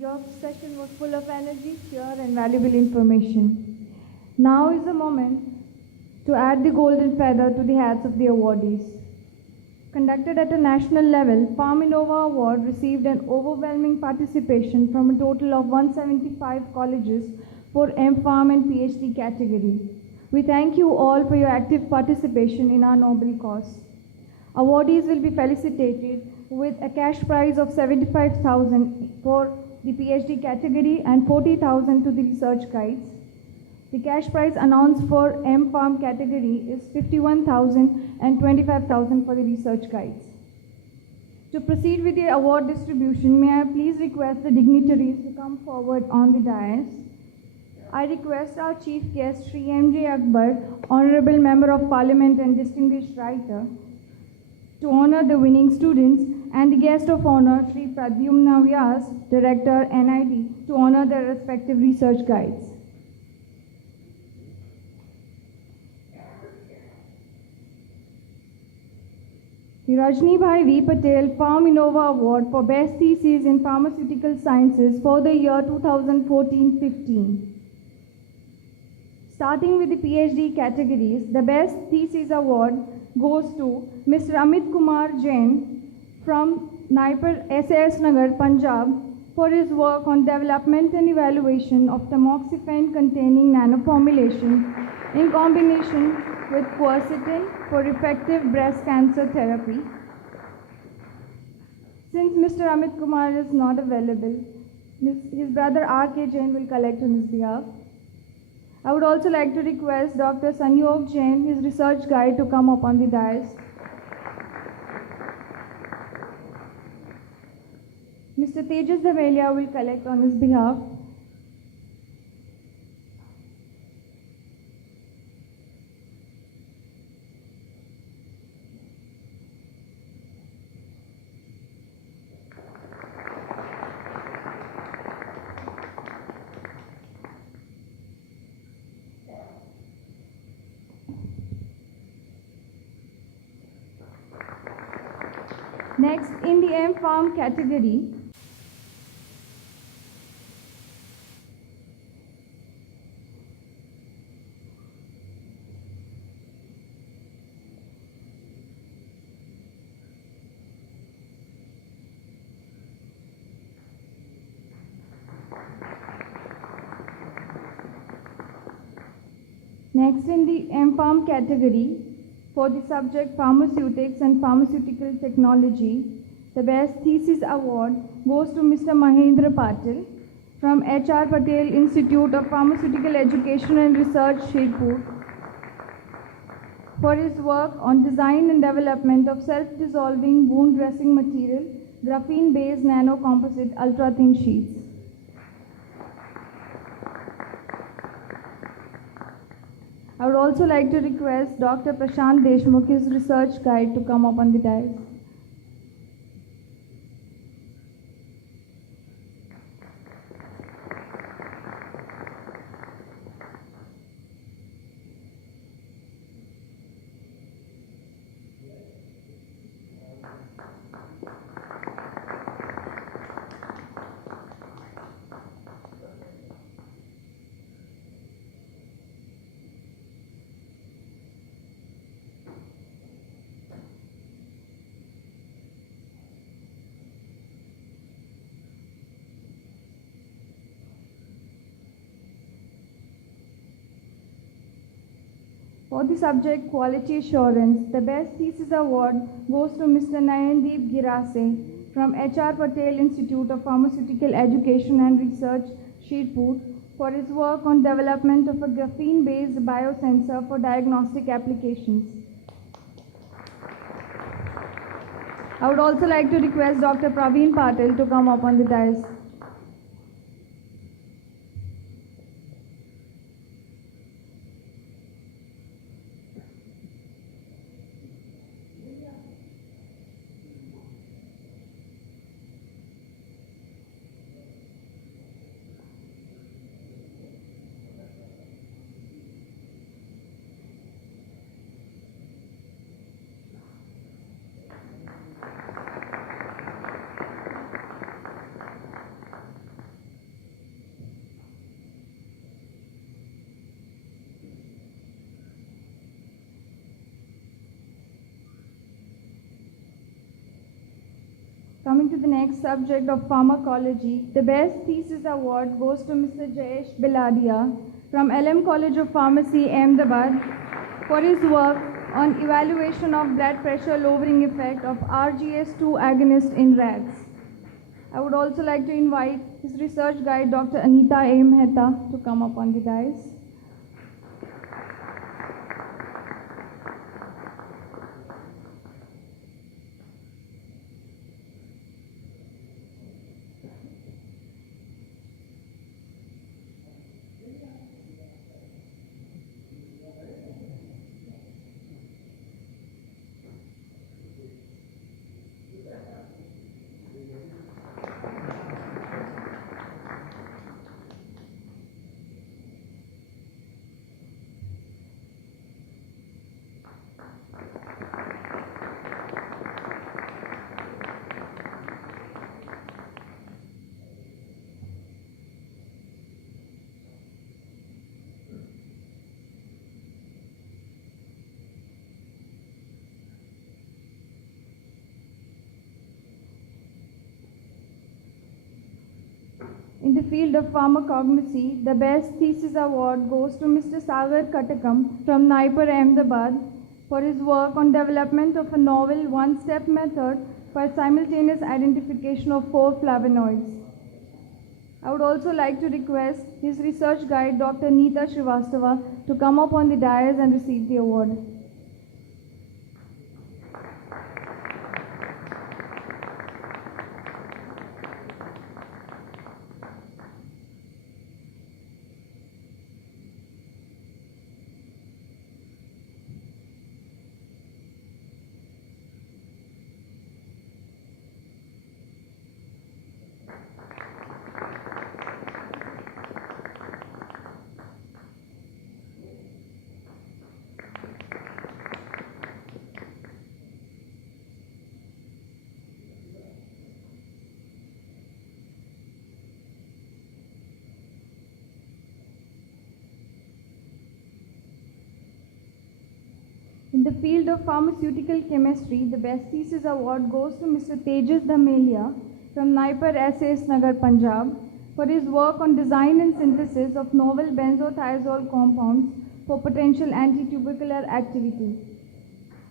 Your session was full of energy, cheer, and valuable information. Now is the moment to add the golden feather to the hats of the awardees. Conducted at a national level, Palm Innova Award received an overwhelming participation from a total of 175 colleges for M.Pharm and PhD category. We thank you all for your active participation in our noble cause. Awardees will be felicitated with a cash prize of 75,000 for the PhD category and 40,000 to the research guides. The cash prize announced for M.Pharm category is 51,000 and 25,000 for the research guides. To proceed with the award distribution, may I please request the dignitaries to come forward on the dais. I request our chief guest, Shri M.J. Akbar, Honorable Member of Parliament and Distinguished Writer, to honor the winning students, and the guest of honor, Shri Pradyumna Vyas, Director, NID, to honor their respective research guides. The Rajni Bhai V. Patel Palm Innova Award for Best Thesis in Pharmaceutical Sciences for the year 2014-15. Starting with the PhD categories, the Best Thesis Award goes to Mr. Amit Kumar Jain from Naipur SAS Nagar, Punjab, for his work on development and evaluation of tamoxifen-containing nanoformulation in combination with quercetin for effective breast cancer therapy. Since Mr. Amit Kumar is not available, his brother R.K. Jain will collect on his behalf. I would also like to request Dr. Sanyog Jain, his research guide, to come up on the dais. Mr. Tejas Dhamelia will collect on his behalf. Next, in the M.Pharm category, M.Pharm category, for the subject Pharmaceutics and Pharmaceutical Technology, the Best Thesis Award goes to Mr. Mahendra Patil from H.R. Patel Institute of Pharmaceutical Education and Research, Shirpur, for his work on design and development of self-dissolving wound dressing material, graphene-based nano-composite ultra-thin sheets. I would also like to request Dr. Prashant Deshmukh, his research guide, to come up on the dais. For the subject Quality Assurance, the Best Thesis Award goes to Mr. Nayandeep Girase from H.R. Patel Institute of Pharmaceutical Education and Research, Shirpur, for his work on development of a graphene-based biosensor for diagnostic applications. I would also like to request Dr. Praveen Patel to come up on the dais. coming to the next subject of pharmacology, the best thesis award goes to Mr. Jayesh Biladia from LM College of Pharmacy, Ahmedabad, for his work on evaluation of blood pressure lowering effect of RGS2 agonist in rats. I would also like to invite his research guide, Dr. Anita A. Mehta, to come up on the dais. In the field of pharmacognosy, the best thesis award goes to Mr. Sagar Katakam from Naipur, Ahmedabad, for his work on development of a novel one-step method for simultaneous identification of 4 flavonoids. I would also like to request his research guide, Dr. Neeta Srivastava, to come up on the dais and receive the award. In the field of pharmaceutical chemistry, the best thesis award goes to Mr. Tejas Dhamelia from Naipur SAS Nagar, Punjab, for his work on design and synthesis of novel benzothiazole compounds for potential antitubercular activity.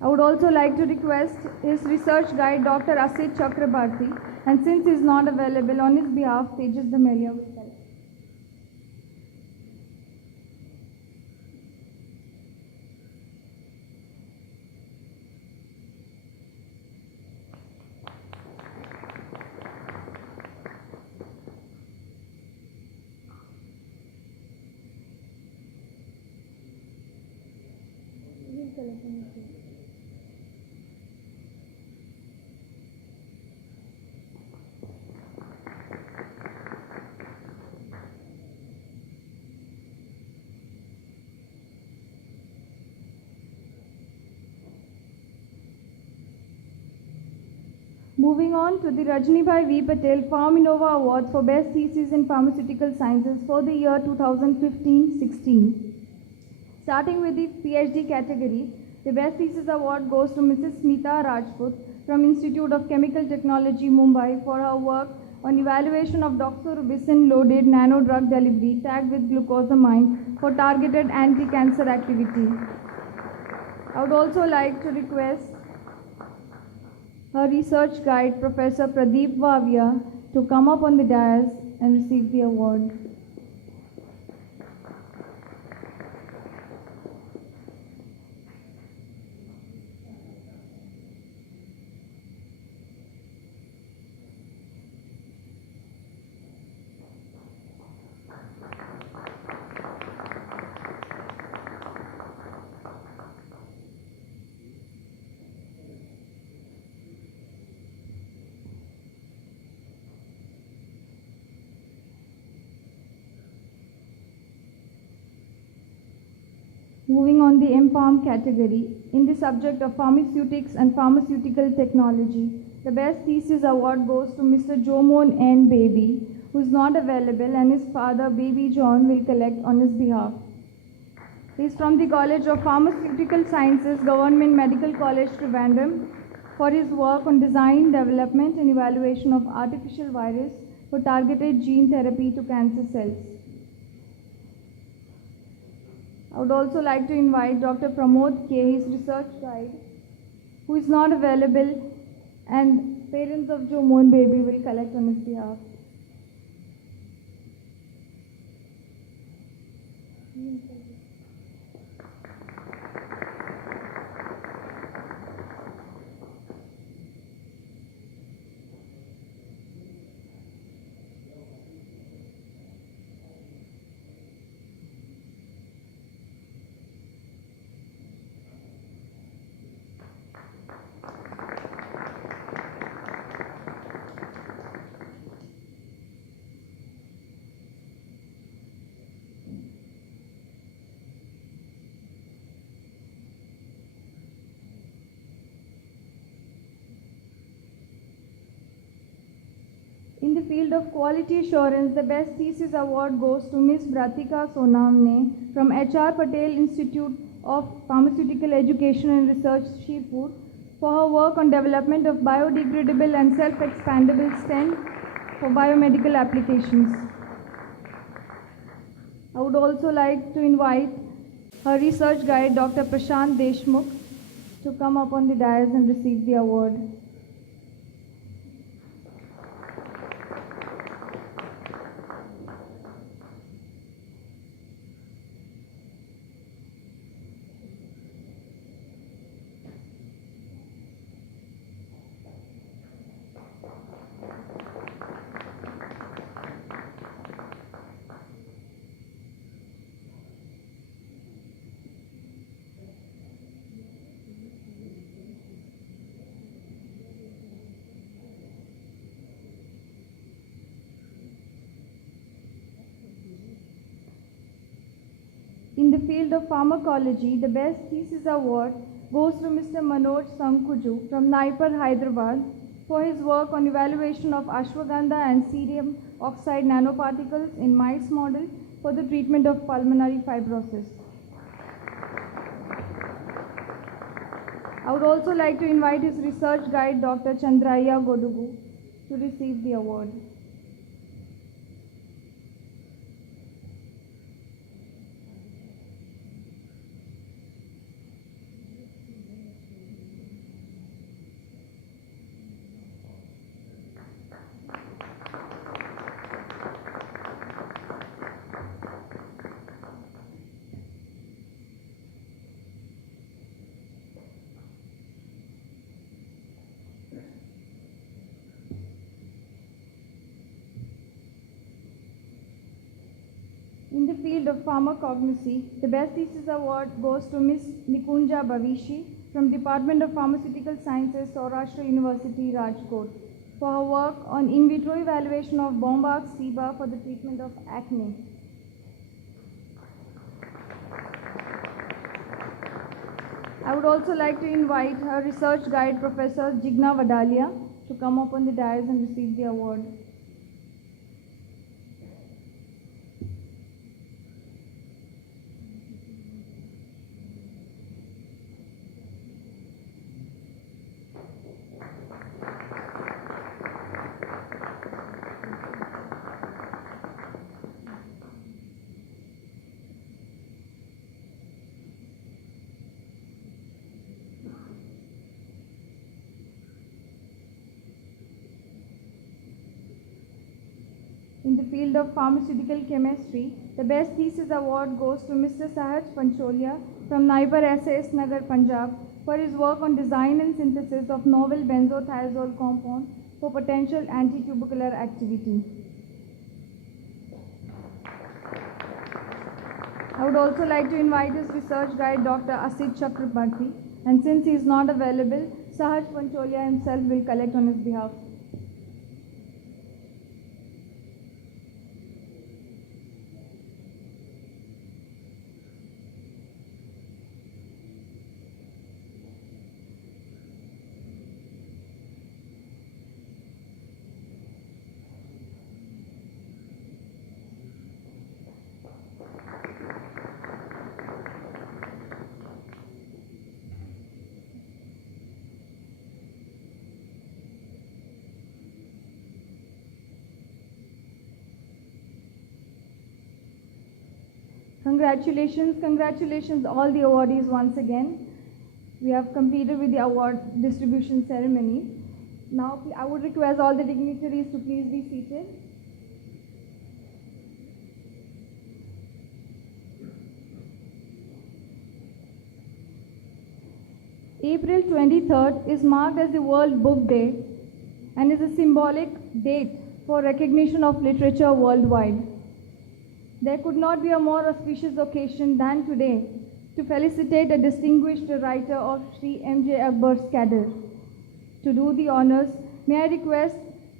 I would also like to request his research guide, Dr. Asit Chakrabarti, and since he is not available, on his behalf, Tejas Dhamelia will help. Moving on to the Rajnibhai V. Patel PharmInnova Awards for Best Thesis in Pharmaceutical Sciences for the year 2015-16. Starting with the PhD category, the Best Thesis Award goes to Mrs. Smita Rajput from Institute of Chemical Technology, Mumbai, for her work on evaluation of doxorubicin-loaded nano-drug delivery tagged with glucosamine for targeted anti-cancer activity. I would also like to request her research guide, Professor Pradeep Vavia, to come up on the dais and receive the award. Moving on the MPharm category, in the subject of pharmaceutics and pharmaceutical technology, the Best Thesis Award goes to Mr. Jomon N. Baby, who is not available, and his father, Baby John, will collect on his behalf. He is from the College of Pharmaceutical Sciences, Government Medical College, Trivandrum, for his work on design, development, and evaluation of artificial virus for targeted gene therapy to cancer cells. I would also like to invite Dr. Pramod K, his research guide, who is not available, and parents of Jo Mohan baby will collect on his behalf. In the field of quality assurance, the Best Thesis Award goes to Ms. Bratika Sonamne from HR Patel Institute of Pharmaceutical Education and Research, Shirpur, for her work on development of biodegradable and self-expandable stent for biomedical applications. I would also like to invite her research guide, Dr. Prashant Deshmukh, to come up on the dais and receive the award. In the field of pharmacology, the Best Thesis Award goes to Mr. Manoj Sankuju from Naipar, Hyderabad, for his work on evaluation of ashwagandha and cerium oxide nanoparticles in mice model for the treatment of pulmonary fibrosis. I would also like to invite his research guide, Dr. Chandraya Godugu, to receive the award. In the field of pharmacognosy, the Best Thesis Award goes to Ms. Nikunja Bhavishi from Department of Pharmaceutical Sciences, Saurashtra University, Rajkot, for her work on in vitro evaluation of Bombax Seba for the treatment of acne. I would also like to invite her research guide, Professor Jigna Vadalia, to come up on the dais and receive the award. In the field of pharmaceutical chemistry, the Best Thesis Award goes to Mr. Sahaj Pancholia from Naipar SAS Nagar, Punjab, for his work on design and synthesis of novel benzothiazole compound for potential antitubercular activity. I would also like to invite his research guide, Dr. Asit Chakrabarti, and since he is not available, Sahaj Pancholia himself will collect on his behalf. Congratulations, congratulations all the awardees once again. We have completed with the award distribution ceremony. Now I would request all the dignitaries to please be seated. April 23rd is marked as the World Book Day and is a symbolic date for recognition of literature worldwide. There could not be a more auspicious occasion than today to felicitate a distinguished writer of Sri M.J. Akbar's cadre. To do the honors, may I request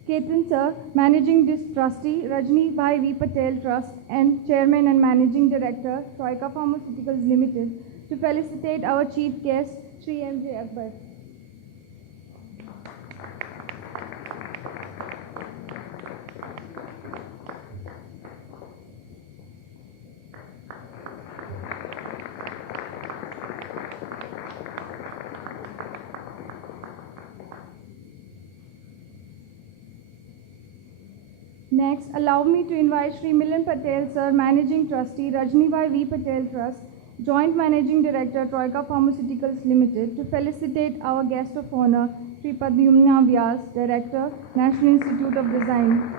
Ketan Sir, Managing Trustee, Rajni Bhai V. Patel Trust and Chairman and Managing Director, Troika Pharmaceuticals Limited, to felicitate our chief guest, Sri M.J. Akbar. Next, allow me to invite Sri Milan Patel Sir, Managing Trustee, Rajni Bhai V. Patel Trust, Joint Managing Director, Troika Pharmaceuticals Limited, to felicitate our guest of honor, Sri Padmyumna Vyas, Director, National Institute of Design.